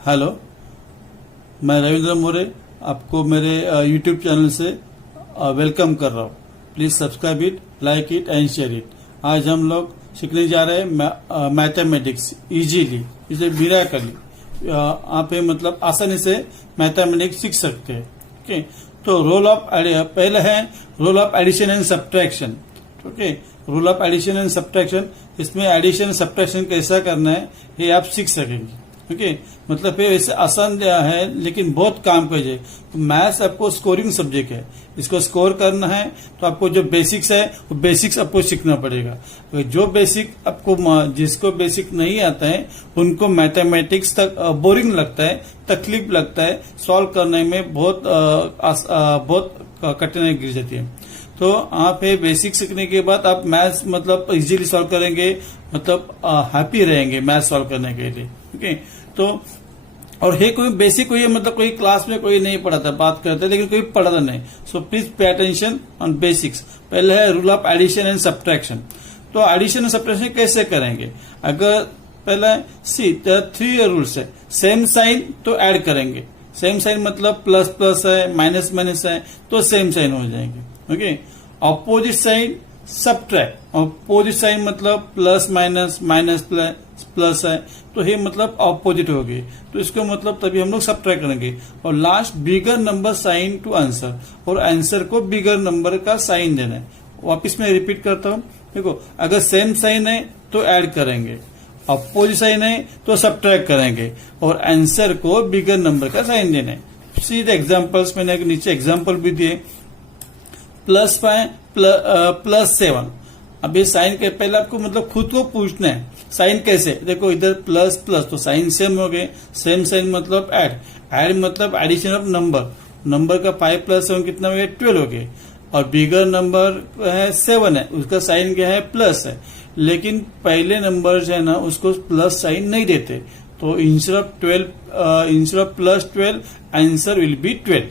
Hello, मैं रविंद्र मोरे आपको मेरे यूट्यूब चैनल से वेलकम कर रहा हूँ। Please subscribe it, like it and share it. आज हम लोग सीखने जा रहे हैं मैथमेटिक्स इजीली, इसे मिराकली आप मतलब आसानी से मैथमेटिक्स सीख सकते हैं। ओके, तो पहले है rule of addition and subtraction. Okay, rule of addition and subtraction, इसमें एडिशन सब्ट्रैक्शन कैसा करना है ये आप सीख सकेंगे। ओके, मतलब ये वैसे आसान है लेकिन बहुत काम का है। तो मैथ्स आपको स्कोरिंग सब्जेक्ट है, इसको स्कोर करना है तो आपको जो बेसिक्स है वो बेसिक्स आपको सीखना पड़ेगा। तो जो बेसिक आपको जिसको बेसिक नहीं आता है उनको मैथमेटिक्स तक बोरिंग लगता है, तकलीफ लगता है, सॉल्व करने में बहुत कठिनाई गिर जाती है। तो आप ये बेसिक सीखने के बाद आप मैथ्स मतलब इजीली सॉल्व करेंगे, मतलब हैप्पी रहेंगे मैथ्स सॉल्व करने के लिए। ओके, तो और है कोई बेसिक कोई मतलब कोई क्लास में कोई नहीं पढ़ाता, बात करते लेकिन कोई पढ़ाता नहीं। So please pay attention on basics. पहले है rule of addition and subtraction. तो एडिशन एंड सब्ट्रैक्शन कैसे करेंगे? अगर पहला सी 3 रूल्स है। सेम साइन तो ऐड करेंगे, सेम साइन मतलब प्लस प्लस है, माइनस माइनस है तो सेम साइन हो जाएंगे। Okay, opposite sign subtract. Opposite sign मतलब प्लस माइनस, माइनस प्लस है तो ये मतलब ऑपोजिट हो गई, तो इसको मतलब तभी हम लोग सब्ट्रैक्ट करेंगे। और last bigger number sign to answer, और आंसर को बिगर नंबर का साइन देना है। वापिस मैं रिपीट करता हूँ, देखो अगर सेम साइन है तो ऐड करेंगे, ऑपोजिट साइन है तो सब्ट्रैक्ट करेंगे, और आंसर को बिगर नंबर का साइन देना है। सीधे एग्जाम्पल्स मैंने नीचे एग्जाम्पल भी दिए। +5 + 7। अब ये साइन के पहले आपको मतलब खुद को पूछना है साइन कैसे। देखो इधर प्लस प्लस तो साइन सेम हो गए, सेम साइन मतलब ऐड मतलब एडिशन ऑफ नंबर का 5 + 7 कितना हो गया? 12 हो गए। और बिगर नंबर है 7 है, उसका साइन क्या है? प्लस है। लेकिन पहले नंबर जो है ना उसको प्लस साइन नहीं देते, तो instead of +12 answer will be 12।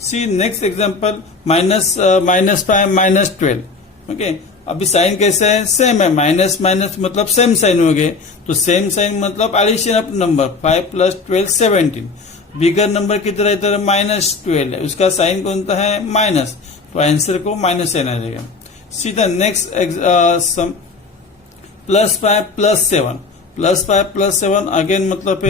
See next example -5 - 12। Okay, अभी साइन कैसे है? सेम है, माइनस माइनस मतलब सेम साइन हो गए, तो सेम साइन मतलब addition of number 5 + 12 17। Bigger number की तरह इधर -12 है, उसका साइन कौन सा है? माइनस, तो आंसर को माइनस साइन आ जाएगा। सीधा नेक्स्ट सम +5 + 7। +5 + 7 अगेन मतलब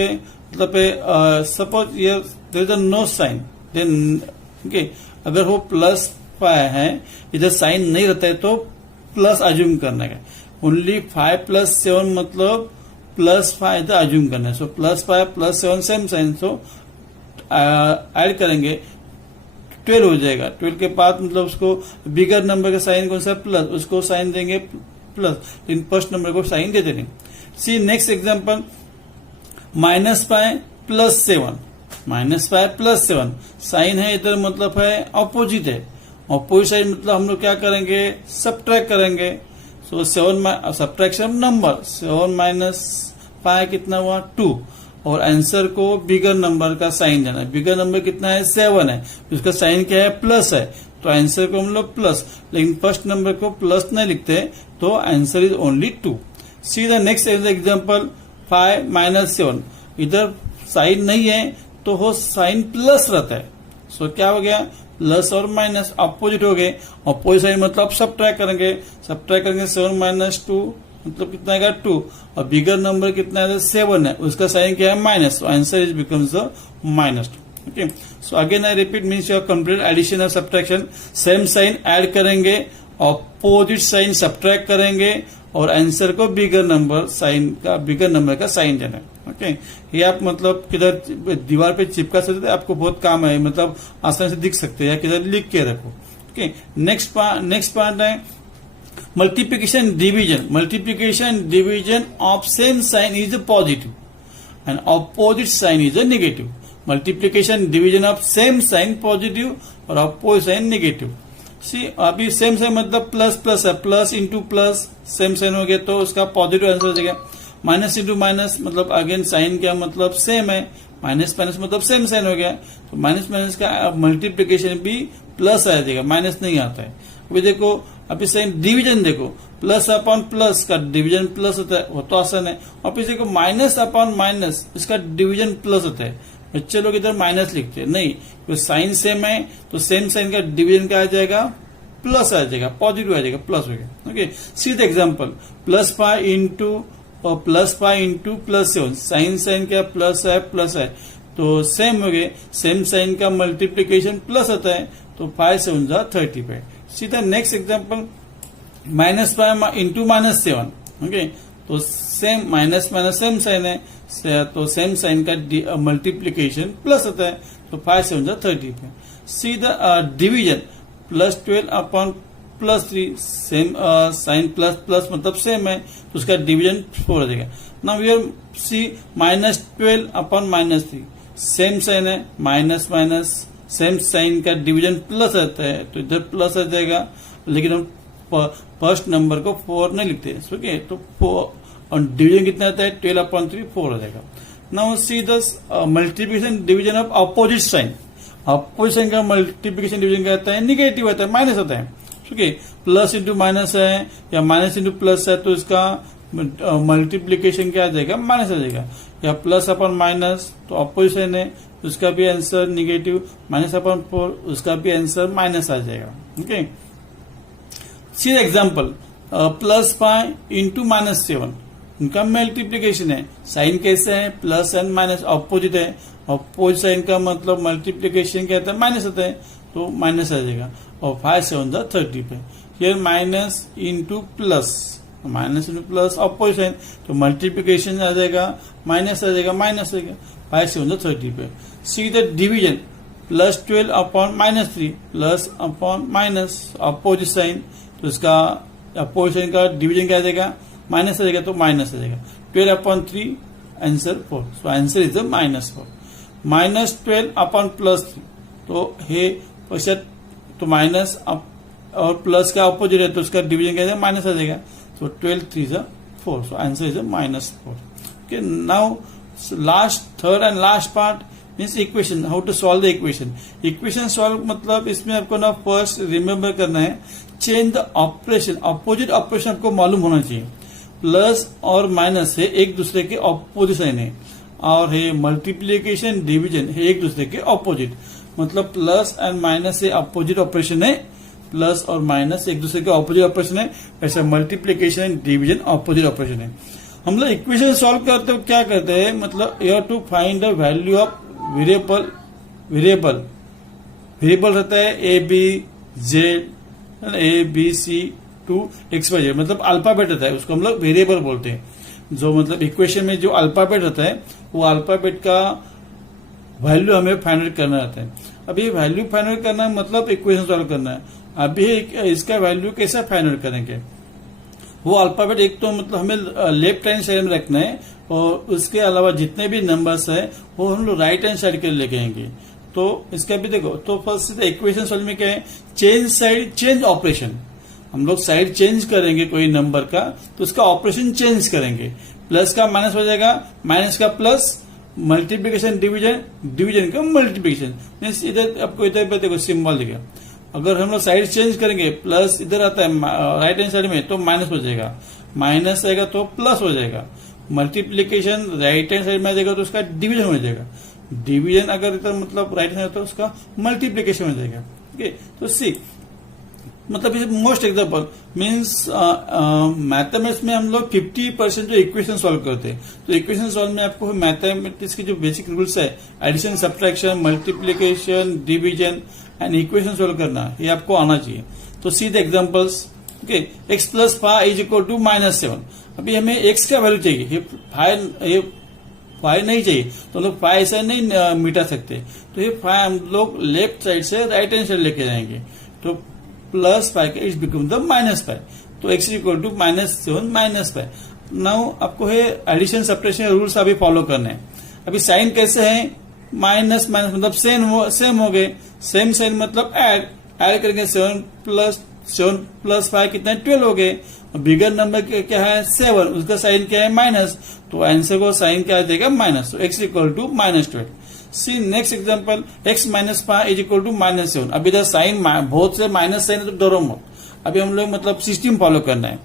सपोज ये there is no sign, then okay, अगर वो +5 है इधर साइन नहीं रहता है तो प्लस अज्यूम करना है। ओनली 5 + 7 मतलब +5 इधर अज्यूम करना है। सो +5 + 7 सेम साइन, सो ऐड करेंगे 12 हो जाएगा। 12 के बाद मतलब उसको बिगर नंबर का साइन कौन सा? प्लस, उसको साइन देंगे प्लस, इन फर्स्ट नंबर को साइन दे देंगे। सी नेक्स्ट एग्जांपल -5 + 7। -5 + 7 साइन है इधर मतलब है ऑपोजिट है, ऑपोजिट साइन मतलब हम लोग क्या करेंगे? सब्ट्रैक्ट करेंगे। सो 7 सब्ट्रैक्शन नंबर, 7 - 5 कितना हुआ? 2, और आंसर को बिगर नंबर का साइन देना है। बिगर नंबर कितना है? 7 है, उसका साइन क्या है? प्लस है, तो आंसर को हम लोग प्लस, लेकिन फर्स्ट नंबर को प्लस नहीं लिखते तो answer is only 2। C the next example 5 - 7। इधर साइन नहीं है तो वो साइन प्लस रहता है, सो क्या हो गया? प्लस और माइनस अपोजिट हो गए। अपोजिट साइन मतलब सब्ट्रैक्ट करेंगे, 7 - 2 मतलब कितना आएगा? 2, और बिगर नंबर कितना है? 7 है, उसका साइन क्या है? माइनस, तो answer is becomes the -2। Okay, so again I repeat, means your complete addition और सब्ट्रैक्शन। सेम साइन ऐड करेंगे, अपोजिट साइन सब्ट्रैक्ट करेंगे, और आंसर को बिगर नंबर का साइन देना है। ओके, ये आप मतलब किधर दीवार पे चिपका सकते हैं, आपको बहुत काम है, मतलब आसानी से दिख सकते हैं, या किधर लिख के रखो। ओके, नेक्स्ट पार्ट है multiplication division. Multiplication division of same sign is positive and opposite sign is negative. Multiplication division of same sign positive और ऑपोजिट साइन नेगेटिव। सी अभी सेम साइन मतलब प्लस प्लस है, plus into plus same sign हो गया तो उसका positive answer हो जाएगा। माइनस इंटू माइनस मतलब अगेन साइन क्या मतलब सेम है, माइनस माइनस मतलब सेम साइन हो गया, तो माइनस माइनस का मल्टीप्लिकेशन भी प्लस आ जाएगा, माइनस नहीं आता है। अभी देखो अभी साइन डिवीजन देखो, प्लस अपॉन प्लस का डिवीजन प्लस होता है, वो तो आसान है। और फिर देखो माइनस अपॉन माइनस, इसका डिवीजन प्लस होता है। बच्चे लोग इधर माइनस लिखते हैं, नहीं, तो साइन सेम है तो सेम साइन का डिवीजन क्या आ जाएगा, प्लस आ जाएगा, पॉजिटिव आ जाएगा, प्लस हो गया। Okay, see the example, plus pi into और plus pi into plus 7, sign sign क्या प्लस है तो सेम हो गए, सेम साइन का मल्टीप्लीकेशन प्लस होता है, तो 5 7 जा 35। See the next example, minus pi into minus 7। Okay, तो same minus minus same sign है, तो सेम साइन का मल्टीप्लीकेशन प्लस होता है, तो 5 7 जा 35। See the division, plus 12 upon plus 3, same sign plus plus मतलब सेम है, तो उसका डिवीजन 4 हो जाएगा। Now here see minus 12 upon minus 3, same sign है, माइनस माइनस सेम साइन का डिवीजन प्लस आता है, तो इधर प्लस आ जाएगा, लेकिन हम फर्स्ट नंबर को 4 नहीं लिखते। ओके, तो 4 और डिवीजन कितना आता है, 12 अपॉन 3 4 हो जाएगा। Now see the multiplication division of opposite sign, opposite sign का मल्टीप्लिकेशन डिवीजन क्या आता है, निगेटिव आता है, माइनस आता है। ओके, प्लस इंटू माइनस है या माइनस इंटू प्लस है, तो इसका मल्टीप्लीकेशन क्या आ जाएगा, माइनस आ जाएगा। या प्लस अपॉन माइनस तो अपोजिशन है, उसका भी आंसर निगेटिव, माइनस अपॉन 4 उसका भी आंसर माइनस आ जाएगा। Okay, see example, plus pi into minus 7, उनका मल्टीप्लीकेशन है, साइन कैसे है, प्लस एंड माइनस, अपोजिट है, अपोजिट साइन का मतलब मल्टीप्लीकेशन क्या आता है, माइनस आता है, तो माइनस आ जाएगा। और 5 7 जा 30 पे, here minus into plus, minus into plus opposite sign, तो मल्टीप्लीकेशन आ जाएगा, माइनस आ जाएगा, माइनस आ जाएगा, 5 7 जा 30 पे। See the division, plus 12 upon minus 3, plus upon minus opposite sign, तो इसका अपोजिट साइन का डिवीजन क्या आ जाएगा, माइनस आ जाएगा, तो माइनस आ जाएगा। 12 upon 3 answer 4, so answer is the minus 4। Minus 12 upon plus 3, तो हे पश्चात तो माइनस और प्लस का अपोजिट है, तो उसका डिवीजन क्या है, माइनस आ जाएगा, तो 12 3 जा 4, so answer is minus 4। Okay, now last third and last part means equation, how to solve the equation. Equation solve मतलब इसमें आपको ना फर्स्ट रिमेम्बर करना है, change the operation, opposite operation आपको मालूम होना चाहिए। प्लस और माइनस है एक दूसरे के ऑपोजिट साइन है, और है मल्टीप्लीकेशन डिवीजन है एक दूसरे के ऑपोजिट, मतलब प्लस एंड माइनस से अपोजिट ऑपरेशन है, प्लस और माइनस एक दूसरे के ऑपोजिट ऑपरेशन है, ऐसा multiplication and division opposite operation है। हम लोग इक्वेशन सॉल्व करते हो क्या करते हैं, मतलब you have to find the value of variable, variable रहता है A B C to X Y Z, मतलब अल्फाबेट रहता है, उसको हम लोग वेरिएबल बोलते हैं। जो मतलब इक्वेशन में जो अल्फाबेट रहता है, वो अल्फाबेट का वैल्यू हमें फाइंड आउट करना रहता है। अभी वैल्यू फाइंड आउट करना मतलब इक्वेशन सॉल्व करना है। अभी इसका वैल्यू कैसे फाइंड आउट करेंगे, वो अल्फाबेट एक तो मतलब हमें लेफ्ट हैंड साइड में रखना है, और उसके अलावा जितने भी नंबर्स है वो हम लोग राइट हैंड साइड के लिए लेके आएंगे। तो इसका भी देखो, तो फर्स्ट इक्वेशन सॉल्व में क्या है, चेंज साइड चेंज ऑपरेशन, हम लोग साइड चेंज करेंगे कोई नंबर का, तो उसका ऑपरेशन चेंज करेंगे। प्लस का माइनस हो जाएगा, माइनस का प्लस, मल्टीप्लीकेशन डिवीजन, डिवीजन का मल्टीप्लीकेशन, मीन्स इधर आपको इधर पे देखो सिंबल दिखेगा। अगर हम लोग साइड चेंज करेंगे, प्लस इधर आता है राइट हैंड साइड में, तो माइनस हो जाएगा, माइनस आएगा तो प्लस हो जाएगा। मल्टीप्लीकेशन राइट हैंड साइड में आ जाएगा तो उसका डिवीजन हो जाएगा, डिवीजन अगर इधर मतलब राइट हैंड तो उसका मल्टीप्लीकेशन हो जाएगा। ओके, तो सी मतलब मोस्ट एग्जाम्पल मीन्स मैथमेटिक्स में हम लोग 50% जो इक्वेशन सॉल्व करते हैं, तो इक्वेशन सॉल्व में आपको मैथमेटिक्स के जो बेसिक रूल्स है, addition, subtraction, multiplication, division and equation solve करना, ये आपको आना चाहिए। तो see the examples. Okay, x plus 5 is equal to -7। अभी हमें एक्स का वैल्यू चाहिए, ये 5 नहीं चाहिए, तो हम लोग 5 ऐसा नहीं मिटा सकते, तो ये 5 हम लोग लेफ्ट साइड से राइट हैंड साइड लेके जाएंगे, तो प्लस 5 का इट्स बिकम द -5, तो x इक्वल टू -7 -5। नाउ आपको है एडिशन सब्ट्रैक्शन रूल्स अभी फॉलो करने हैं। अभी साइन कैसे है, माइनस माइनस मतलब सेम हो गए, सेम साइन मतलब ऐड करके 7 प्लस 5 कितना है, 12 हो गए। बिगर नंबर क्या है 7, उसका साइन क्या है माइनस, तो आंसर को साइन क्या आ जाएगा माइनस, तो x equal to -12। See next example, x -5 is equal to -7। अब इधर साइन बहुत से माइनस साइन है तो डरो मत, अभी हम लोग मतलब सिस्टम फॉलो करना है।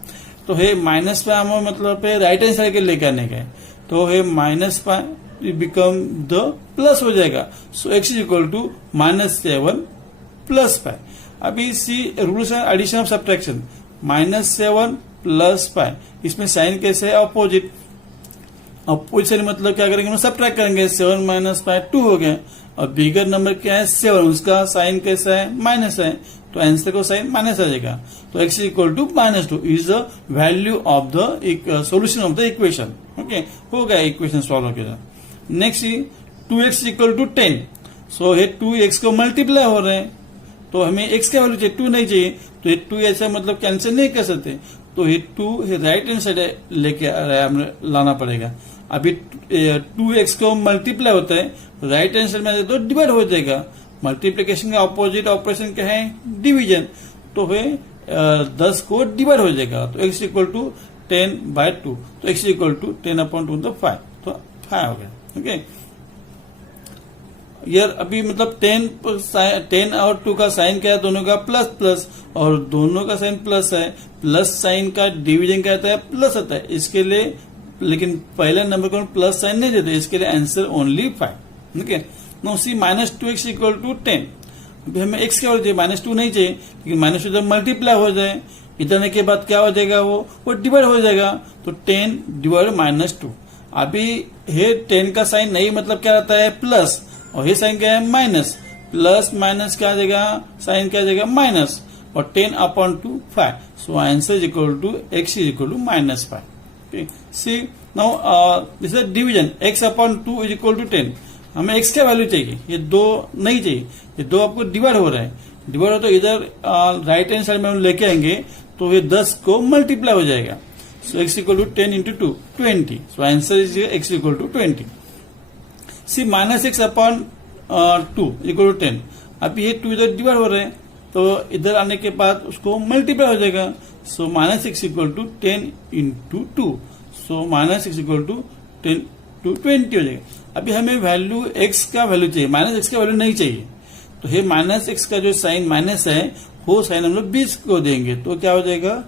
तो है माइनस पाई हमें मतलब राइट हैंड साइड के लेके आने का है, तो है minus pi become the plus हो जाएगा। So X is equal to -7 plus pi. अभी see rules and addition of subtraction, -7 plus pi, इसमें साइन कैसे है अपोजिट। अपोजिट मतलब क्या करेंगे, सब्ट्रैक्ट करेंगे, 7 माइनस पाई 2 हो गया। और बिगर नंबर क्या है 7, उसका साइन कैसा है माइनस है, तो आंसर को साइन माइनस आ जाएगा। तो x equal to -2 is the value of the solution of the equation. Okay, हो गया इक्वेशन सॉल्व हो गया। Next 2x equal to 10। सो ये 2x को मल्टीप्लाई हो रहे हैं, तो हमें x का वैल्यू चाहिए, 2 नहीं चाहिए, तो ये 2 ऐसा मतलब कैंसिल नहीं कर सकते, तो ये 2 राइट हैंड साइड लेके लाना पड़ेगा। अभी 2x को मल्टीप्लाई होता है, राइट हैंड साइड में तो डिवाइड हो जाएगा। मल्टीप्लीकेशन का ऑपोजिट ऑपरेशन क्या है, डिवीजन, तो है 10 को डिवाइड हो जाएगा। तो x इक्वल टू 10/2, तो x इक्वल टू 10/2 तो 5, तो 5 हो गया। ओके, यार अभी मतलब 10 और 2 का साइन क्या है, दोनों का प्लस प्लस, और दोनों का साइन प्लस है, प्लस साइन का डिवीजन क्या आता है, प्लस आता है, इसके लिए लेकिन पहले नंबर को प्लस साइन नहीं देते, इसके लिए answer only 5। Okay, no see -2x equal to 10। अभी हमें x क्या चाहिए, -2 नहीं चाहिए, लेकिन -2 जब मल्टीप्लाई हो जाए इतने के बाद क्या हो जाएगा, वो डिवाइड हो जाएगा, तो 10 डिवाइड -2। अभी ये 10 का साइन नहीं मतलब क्या रहता है प्लस, और ये साइन क्या है माइनस, प्लस माइनस क्या आ जाएगा, साइन क्या आ जाएगा माइनस, और 10/2 5। So answer is equal to x is equal to -5। See now this is division, x/2 is equal to 10। हमें x का वैल्यू चाहिए, ये 2 नहीं चाहिए, ये 2 आपको डिवाइड हो रहा है, डिवाइड हो तो इधर राइट हैंड साइड में हम लेके आएंगे, तो ये 10 को मल्टीप्लाई हो जाएगा। So x equal to 10 into 2 20। So answer is x equal to 20। See -x/2 equal to 10। अब ये 2 इधर डिवाइड हो रहे हैं, तो इधर आने के बाद उसको मल्टीप्लाई हो जाएगा। So -x equal to 10 into 2, so -x equal to 10 to 20 हो जाएगा। अभी हमें वैल्यू x का वैल्यू चाहिए, -x का वैल्यू नहीं चाहिए, तो ये -x का जो साइन माइनस है वो साइन हम लोग 20 को देंगे, तो क्या हो जाएगा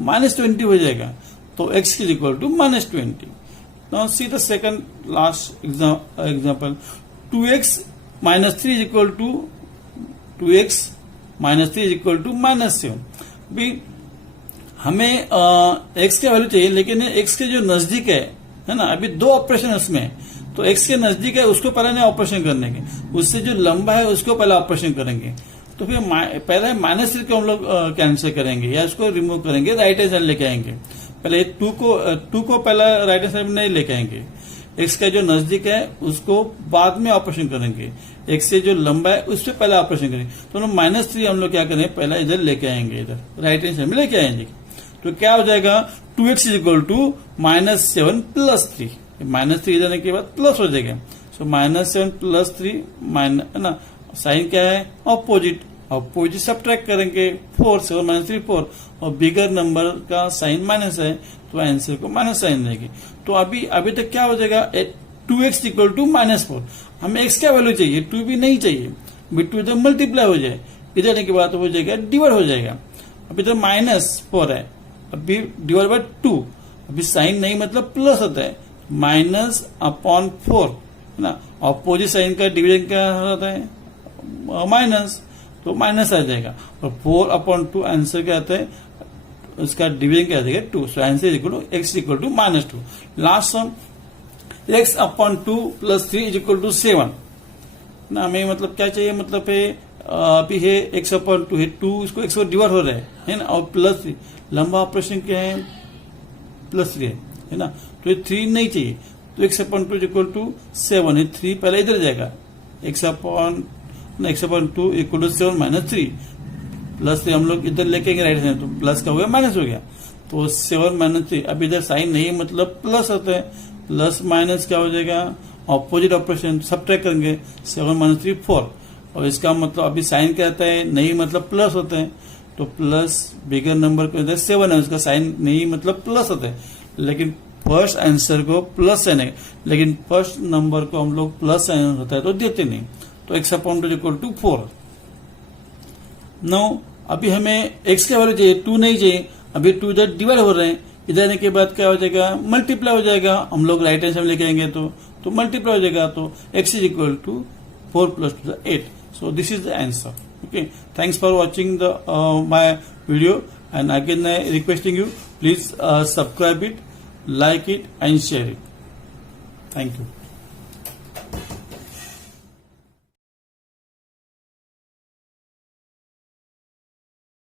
-20 हो जाएगा। तो x is equal to -20। Now see the second last example, 2x -3 is equal to 2x -3 is equal to -7। भी हमें x का वैल्यू चाहिए, लेकिन x के जो नजदीक है ना, अभी 2 ऑपरेशन उसमें, तो x के नजदीक है उसको पहले नहीं ऑपरेशन करने के, उससे जो लंबा है उसको पहले ऑपरेशन करेंगे। तो फिर पहले -3 को हम लोग कैंसिल करेंगे या उसको रिमूव करेंगे, राइट हैंड साइड लेके आएंगे। पहले 2 को पहले राइट हैंड साइड में नहीं लेके आएंगे, x का जो नजदीक है उसको बाद में ऑपरेशन करेंगे, x से जो लंबा है उस पर पहले ऑपरेशन करेंगे। तो -3 हम लोग क्या करेंगे, पहले इधर लेके आएंगे, इधर राइट हैंड साइड में लेके आएंगे, तो क्या हो जाएगा 2x is equal to -7 plus 3। -3 जाने के बाद प्लस हो जाएगा। सो -7 प्लस 3 ना, साइन क्या है अपोजिट, अपोजिट सब्ट्रैक्ट करेंगे 4, 7 3 4, और बिगर नंबर का साइन माइनस है, तो आंसर को माइनस साइन देगी। तो अभी तक क्या हो जाएगा 2x इक्वल टू -4। हमें x का वैल्यू चाहिए, 2 भी नहीं चाहिए, बिट 2 इधर मल्टीप्लाई हो जाए, इधर आने के बाद हो जाएगा डिवाइड हो जाएगा। अभी तो -4 है, अभी डिवाइड बाय 2, अभी साइन नहीं मतलब प्लस होता है, -/4 है ना, अपोजिट साइन का डिवीजन क्या होता है माइनस, तो माइनस आ जाएगा, और 4/2 आंसर क्या आता है, उसका डिवीजन क्या आ जाएगा 2। So answer is equal to x equal to -2। Last sum x/2 plus 3 is equal to 7 ना, हमें मतलब क्या चाहिए, मतलब अभी है x/2 है, 2 इसको x को डिवाइड हो रहा है ना, और प्लस 3, लंबा ऑपरेशन क्या है +3 है ना, तो ये 3 नहीं चाहिए, तो x/2 इक्वल टू 7 है, 3 पहले इधर जाएगा, x/2 इक्वल टू 7 -3 प्लस 3 हम लोग इधर लेके राइट हैंड, तो प्लस का हो गया माइनस हो गया, तो 7 -3। अब इधर साइन नहीं मतलब प्लस होता है, प्लस माइनस क्या हो जाएगा ऑपोजिट ऑपरेशन सब्ट्रैक्ट करेंगे, 7 - 3 4, और इसका मतलब अभी साइन क्या आता है नहीं मतलब प्लस होता है, तो प्लस बिगर नंबर को इधर 7 है, उसका साइन नहीं मतलब प्लस होता है, लेकिन फर्स्ट आंसर को प्लस साइन है, लेकिन फर्स्ट नंबर को हम लोग प्लस साइन होता है तो देते नहीं, तो x/2 इक्वल टू 4। नाउ अभी हमें x का वैल्यू चाहिए, 2 नहीं चाहिए। अभी 2 इधर डिवाइड हो रहे हैं, इधर आने के बाद क्या हो जाएगा, मल्टीप्लाई हो जाएगा। हम लोग राइट हैंड साइड लेके आएंगे तो मल्टीप्लाई हो जाएगा। तो x is equal to 4 + 2 = 8. So this is the answer. Okay. Thanks for watching the my video, and again I requesting you, please subscribe it, like it and share it. Thank you.